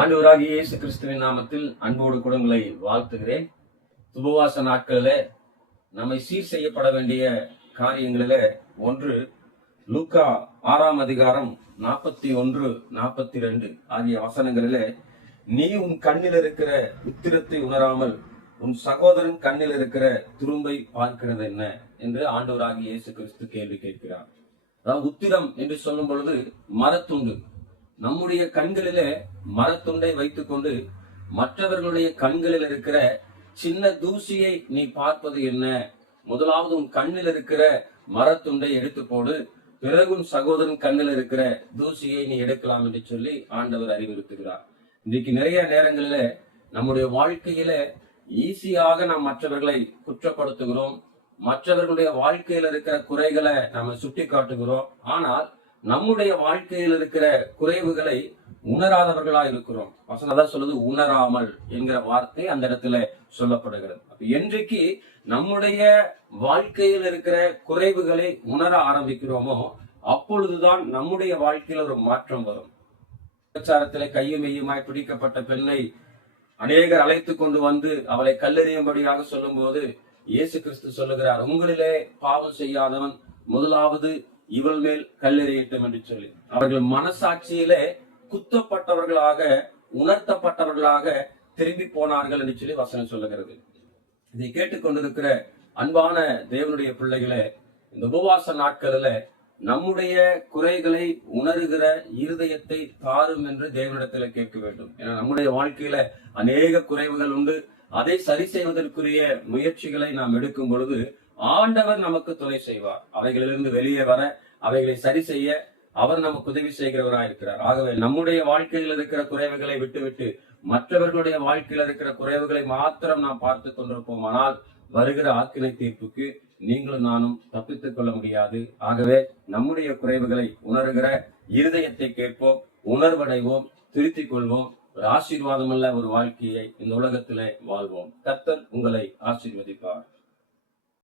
ஆண்டவராகிய இயேசு கிறிஸ்துவின் நாமத்தில் அன்போடு கூட உங்களை வாழ்த்துகிறேன். உபவாச நாட்களில நம்மை சீர் செய்யப்பட வேண்டிய காரியங்களில ஒன்று, லூக்கா 6ஆம் அதிகாரம் 41, 42 ஆகிய வசனங்களில, நீ உன் கண்ணில் இருக்கிற உத்திரத்தை உணராமல் உன் சகோதரன் கண்ணில் இருக்கிற துரும்பை பார்க்கிறது என்ன என்று ஆண்டவராகிய இயேசு கிறிஸ்து கேள்வி கேட்கிறார். அதாவது உத்திரம் என்று சொல்லும் பொழுது மரத்துண்டு. நம்முடைய கண்களிலே மரத்துண்டை வைத்துக் கொண்டு மற்றவர்களுடைய கண்களில் இருக்கிற சின்ன தூசியை நீ பார்ப்பது என்ன? முதலாவது உன் கண்ணில் இருக்கிற மரத்துண்டை எடுத்து போடு, பிறகு உன் சகோதரன் கண்ணில் இருக்கிற தூசியை நீ எடுக்கலாம் என்று சொல்லி ஆண்டவர் அறிவுறுத்துகிறார். இன்றைக்கு நிறைய நேரங்களில நம்முடைய வாழ்க்கையில ஈஸியாக நாம் மற்றவர்களை குற்றப்படுத்துகிறோம், மற்றவர்களுடைய வாழ்க்கையில் இருக்கிற குறைகளை நாம சுட்டி காட்டுகிறோம். ஆனால் நம்முடைய வாழ்க்கையில் இருக்கிற குறைவுகளை உணராதவர்களா இருக்கிறோம். வசனம் சொல்லுது உணராமல் என்கிற வார்த்தை அந்த இடத்துல சொல்லப்படுகிறது. அப்ப என்றைக்கு நம்முடைய வாழ்க்கையில் இருக்கிற குறைவுகளை உணர ஆரம்பிக்கிறோமோ அப்பொழுதுதான் நம்முடைய வாழ்க்கையில் ஒரு மாற்றம் வரும். பிரச்சாரத்திலே கையும் மெய்யுமாய் பிடிக்கப்பட்ட பெண்ணை அநேகர் அழைத்து கொண்டு வந்து அவளை கல்லெறியும்படியாக சொல்லும் போது இயேசு கிறிஸ்து சொல்லுகிறார், உங்களிலே பாவம் செய்யாதவன் முதலாவது இவள் மேல் கல்லெறியட்டும் என்று சொல்லி அவர்கள் மனசாட்சியிலே குத்தப்பட்டவர்களாக, உணர்த்தப்பட்டவர்களாக திரும்பி போனார்கள் என்று சொல்லி வசனம் சொல்லுகிறது. இதை கேட்டுக்கொண்டிருக்கிற அன்பான தேவனுடைய பிள்ளைகளே, இந்த உபவாச நாட்களில நம்முடைய குறைகளை உணர்கிற இருதயத்தை தாரும் என்று தேவனிடத்துல கேட்க வேண்டும். ஏன்னா நம்முடைய வாழ்க்கையில அநேக குறைவுகள் உண்டு. அதை சரி செய்வதற்குரிய முயற்சிகளை நாம் எடுக்கும் பொழுது ஆண்டவர் நமக்கு துணை செய்வார். அவைகளிலிருந்து வெளியே வர, அவைகளை சரி செய்ய அவர் நமக்கு உதவி செய்கிறவராயிருக்கிறார். ஆகவே நம்முடைய வாழ்க்கையில் இருக்கிற குறைவுகளை விட்டுவிட்டு மற்றவர்களுடைய வாழ்க்கையில் இருக்கிற குறைவுகளை மாத்திரம் நாம் பார்த்து கொண்டிருப்போம். ஆனால் வருகிற ஆக்கினை தீர்ப்புக்கு நீங்களும் நானும் தப்பித்துக் கொள்ள முடியாது. ஆகவே நம்முடைய குறைவுகளை உணர்கிற இருதயத்தை கேட்போம், உணர்வடைவோம், திருத்திக் கொள்வோம். ஒரு ஆசீர்வாதமல்ல ஒரு வாழ்க்கையை இந்த உலகத்திலே வாழ்வோம். கர்த்தர் உங்களை ஆசீர்வதிப்பார்.